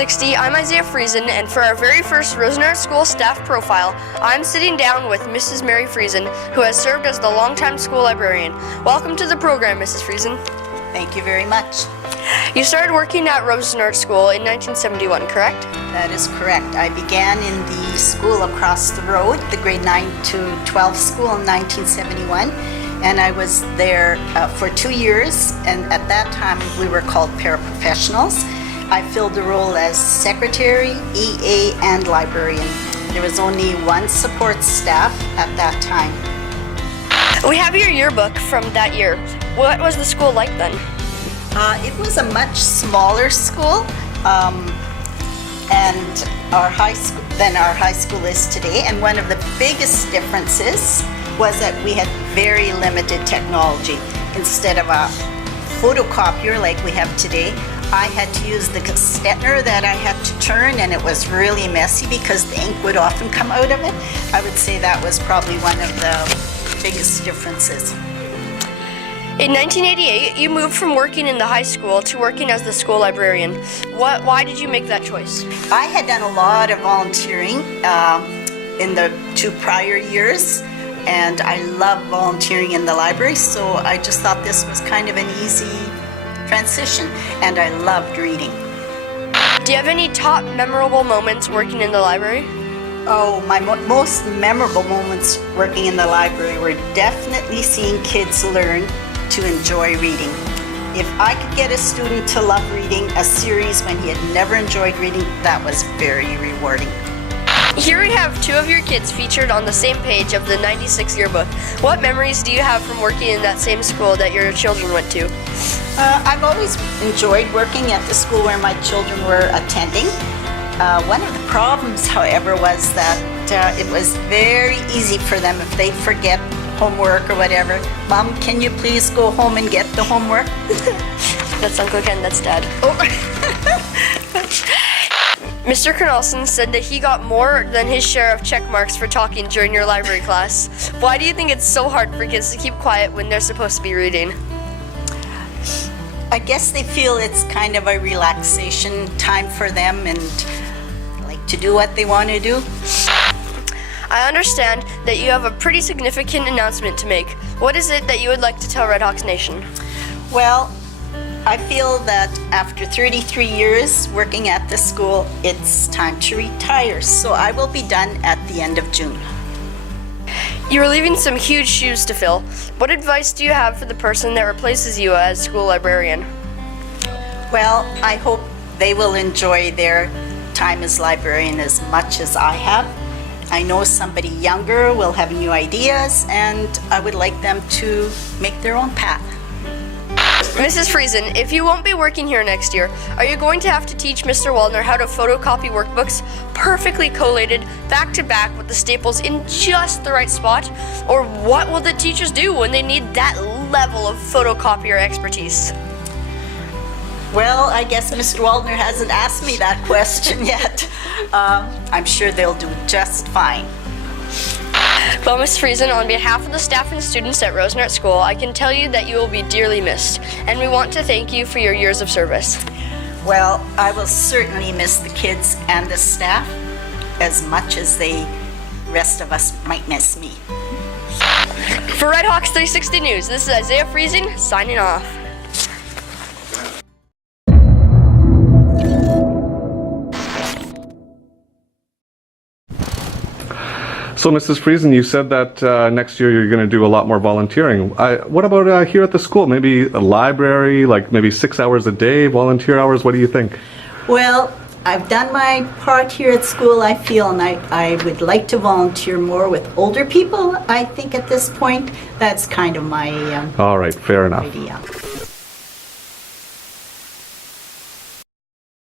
R360, I'm Isaiah Friesen, and for our very first Rosenart School staff profile, I'm sitting down with Mrs. Mary Friesen, who has served as the longtime school librarian. Welcome to the program, Mrs. Friesen. Thank you very much. You started working at Rosenart School in 1971, correct? That is correct. I began in the school across the road, the grade 9 to 12 school in 1971, and I was there for 2 years, and at that time we were called paraprofessionals. I filled the role as secretary, EA, and librarian. There was only one support staff at that time. We have your yearbook from that year. What was the school like then? It was a much smaller school and than our high school is today. And one of the biggest differences was that we had very limited technology. Instead of a photocopier like we have today, I had to use the Stetner that I had to turn, and it was really messy because the ink would often come out of it. I would say that was probably one of the biggest differences. In 1988, you moved from working in the high school to working as the school librarian. Why did you make that choice? I had done a lot of volunteering in the 2 prior years, and I love volunteering in the library, so I just thought this was kind of an easy transition, and I loved reading. Do you have any top memorable moments working in the library? Oh, my most memorable moments working in the library were definitely seeing kids learn to enjoy reading. If I could get a student to love reading a series when he had never enjoyed reading, that was very rewarding. Here we have 2 of your kids featured on the same page of the 96 yearbook. What memories do you have from working in that same school that your children went to? I've always enjoyed working at the school where my children were attending. One of the problems, however, was that it was very easy for them if they forget homework or whatever. Mom, can you please go home and get the homework? That's Uncle Ken, that's Dad. Oh. Mr. Cornelson said that he got more than his share of check marks for talking during your library class. Why do you think it's so hard for kids to keep quiet when they're supposed to be reading? I guess they feel it's kind of a relaxation time for them and like to do what they want to do. I understand that you have a pretty significant announcement to make. What is it that you would like to tell RedHawks Nation? Well, I feel that after 33 years working at the school, it's time to retire. So I will be done at the end of June. You are leaving some huge shoes to fill. What advice do you have for the person that replaces you as school librarian? Well, I hope they will enjoy their time as librarian as much as I have. I know somebody younger will have new ideas, and I would like them to make their own path. Mrs. Friesen, if you won't be working here next year, are you going to have to teach Mr. Wallner how to photocopy workbooks perfectly collated, back to back with the staples in just the right spot? Or what will the teachers do when they need that level of photocopier expertise? Well, I guess Mr. Waldner hasn't asked me that question yet. I'm sure they'll do just fine. Well, Ms. Friesen, on behalf of the staff and students at Rosenart School, I can tell you that you will be dearly missed, and we want to thank you for your years of service. Well, I will certainly miss the kids and the staff as much as the rest of us might miss me. For RedHawks 360 News, this is Isaiah Friesen signing off. So, Mrs. Friesen, you said that next year you're going to do a lot more volunteering. What about here at the school? Maybe a library, like maybe 6 hours a day, volunteer hours? What do you think? Well, I've done my part here at school, I feel, and I would like to volunteer more with older people. I think at this point, that's kind of my All right, fair enough. idea.